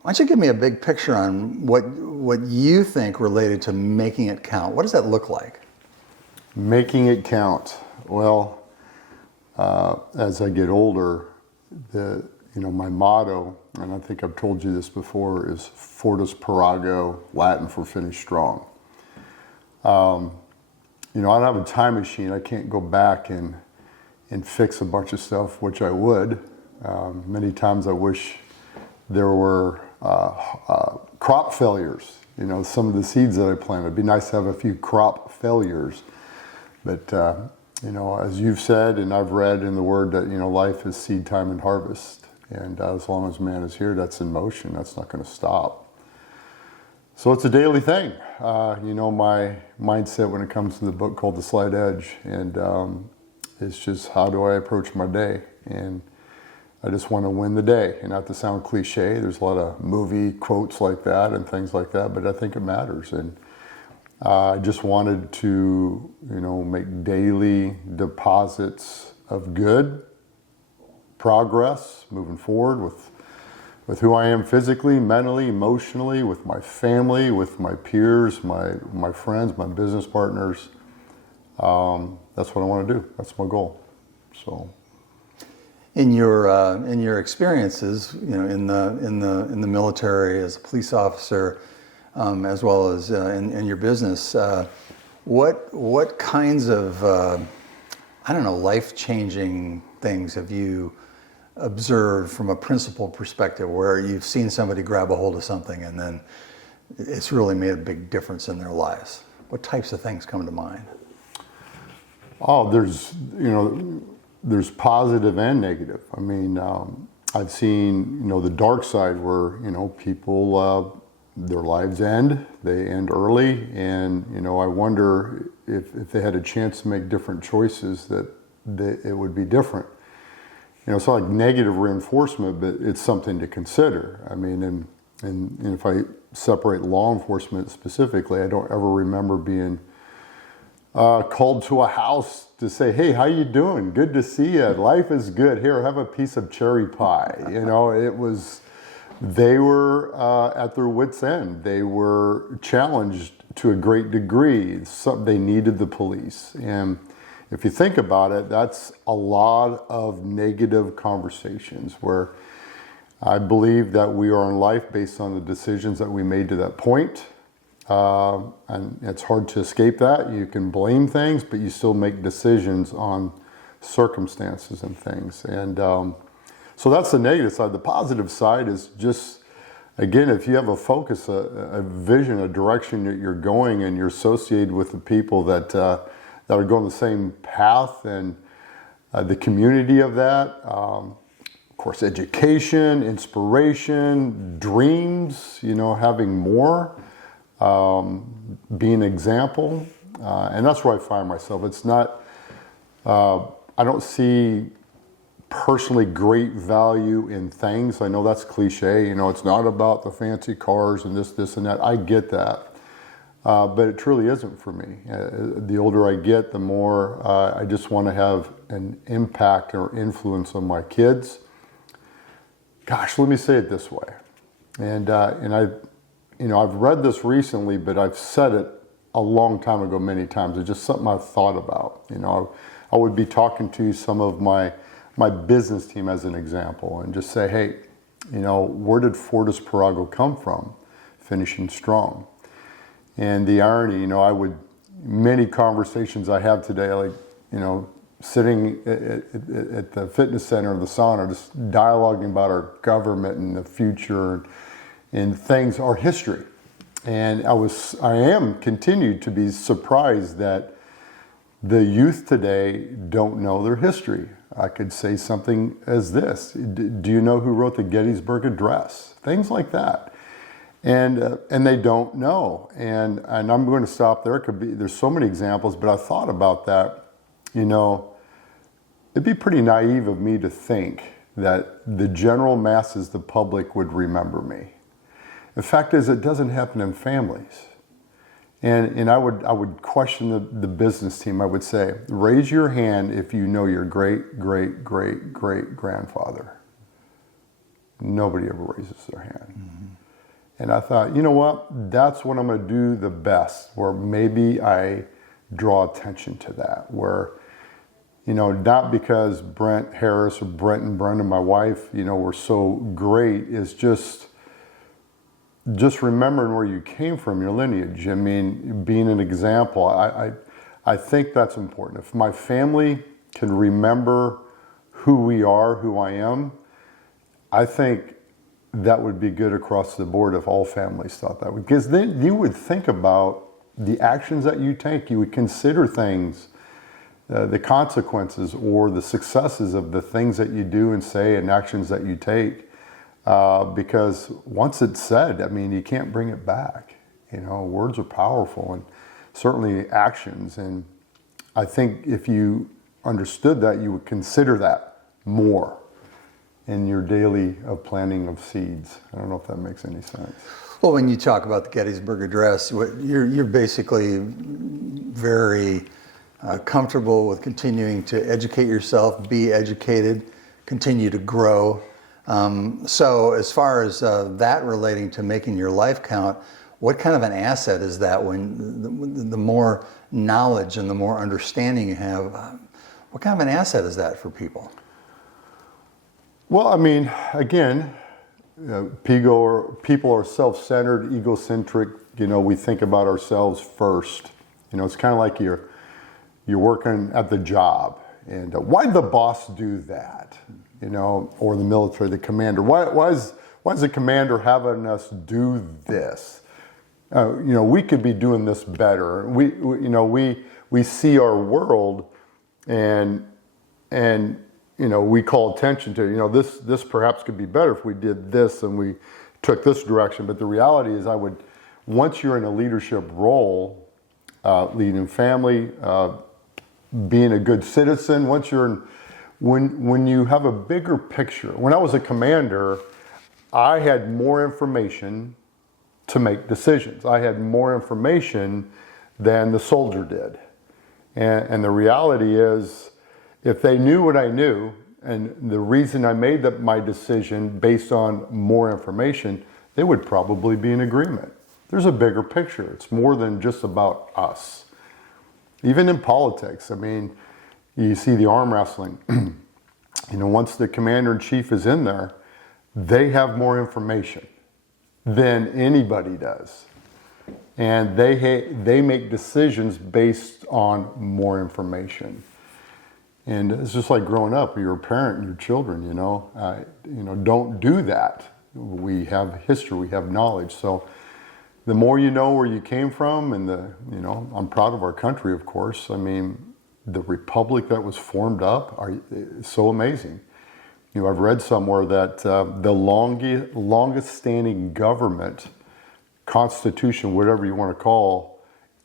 Why don't you give me a big picture on what you think related to making it count? What does that look like? Making it count. Well, as I get older, my motto, and I think I've told you this before, is Fortis, Parago, Latin for finish strong. I don't have a time machine. I can't go back and fix a bunch of stuff, which I would. Many times I wish there were crop failures. Some of the seeds that I planted. It'd be nice to have a few crop failures. But, as you've said, and I've read in the Word that, life is seed time and harvest. And as long as man is here, that's in motion. That's not going to stop. So it's a daily thing. My mindset when it comes to the book called The Slight Edge. And it's just, how do I approach my day? And I just want to win the day. And not to sound cliche, there's a lot of movie quotes like that and things like that, but I think it matters. And I just wanted to, make daily deposits of good progress moving forward with who I am physically, mentally, emotionally, with my family, with my peers, my friends, my business partners. That's what I want to do. That's my goal. So. In your experiences, in the military as a police officer, as well as in your business, what kinds of life-changing things have you observed from a principle perspective, where you've seen somebody grab a hold of something and then it's really made a big difference in their lives? What types of things come to mind? Oh, there's positive and negative. I mean, I've seen, the dark side where, people, their lives end, they end early. And, I wonder if they had a chance to make different choices that it would be different. It's not like negative reinforcement, but it's something to consider. I mean, and if I separate law enforcement specifically, I don't ever remember being called to a house to say, hey, how you doing? Good to see you. Life is good. Here, have a piece of cherry pie. They were at their wits' end. They were challenged to a great degree. They needed the police. And if you think about it, that's a lot of negative conversations where I believe that we are in life based on the decisions that we made to that point. And it's hard to escape that. You can blame things, but you still make decisions on circumstances and things. And so that's the negative side. The positive side is just, again, if you have a focus, a vision, a direction that you're going, and you're associated with the people that are going the same path, and the community of that, of course, education, inspiration, dreams, having more. Be an example, and that's where I find myself. It's not, I don't see personally great value in things. I know that's cliche, it's not about the fancy cars and this and that. I get that, but it truly isn't for me. The older I get, the more I just want to have an impact or influence on my kids. Gosh, let me say it this way, and I've read this recently, but I've said it a long time ago many times. It's just something I've thought about. I would be talking to some of my business team as an example and just say, hey, where did Fortis Parago come from? Finishing strong. And the irony, many conversations I have today, like, sitting at the fitness center or the sauna, just dialoguing about our government and the future and things, our history. And I am continued to be surprised that the youth today don't know their history. I could say something as this: do you know who wrote the Gettysburg Address? Things like that. And they don't know. And I'm going to stop there. There's so many examples, but I thought about that. It'd be pretty naive of me to think that the general masses, the public, would remember me. The fact is, it doesn't happen in families. And I would question the business team. I would say, raise your hand if you know your great-great-great-great grandfather. Nobody ever raises their hand. Mm-hmm. And I thought, you know what, that's what I'm going to do the best, where maybe I draw attention to that, where, not because Brent Harris or Brent and Brenda, my wife, were so great, is just remembering where you came from, your lineage. I mean, being an example, I think that's important. If my family can remember who we are, who I am, I think that would be good across the board if all families thought that way. Because then you would think about the actions that you take. You would consider things, the consequences or the successes of the things that you do and say and actions that you take. Because once it's said, I mean, you can't bring it back. Words are powerful, and certainly actions. And I think if you understood that, you would consider that more in your daily planting of seeds. I don't know if that makes any sense. Well, when you talk about the Gettysburg Address, you're basically very comfortable with continuing to educate yourself, be educated, continue to grow. So as far as that relating to making your life count, what kind of an asset is that when the more knowledge and the more understanding you have, what kind of an asset is that for people? Well, I mean, again, people are self-centered, egocentric. We think about ourselves first. It's kind of like you're working at the job, and why'd the boss do that? Or the military, the commander. Why is the commander having us do this? We could be doing this better. We see our world, and we call attention to, this perhaps could be better if we did this and we took this direction. But the reality is, once you're in a leadership role, leading family, being a good citizen, when you have a bigger picture. When I was a commander, I had more information to make decisions. I had more information than the soldier did. And the reality is, if they knew what I knew, and the reason I made my decision based on more information, they would probably be in agreement. There's a bigger picture. It's more than just about us. Even in politics, I mean, you see the arm wrestling. Once the commander-in-chief is in there, they have more information than anybody does. And they make decisions based on more information. And it's just like growing up. You're a parent and your children, don't do that. We have history, we have knowledge. So the more you know where you came from, and I'm proud of our country, of course. I mean, the republic that was formed up is so amazing. I've read somewhere that the longest standing government, constitution, whatever you want to call,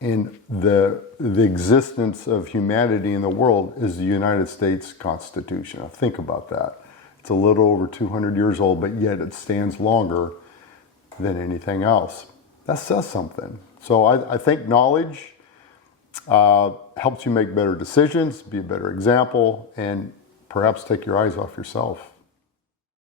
in the existence of humanity in the world is the United States Constitution. Now think about that. It's a little over 200 years old, but yet it stands longer than anything else. That says something. So I think knowledge helps you make better decisions, be a better example, and perhaps take your eyes off yourself.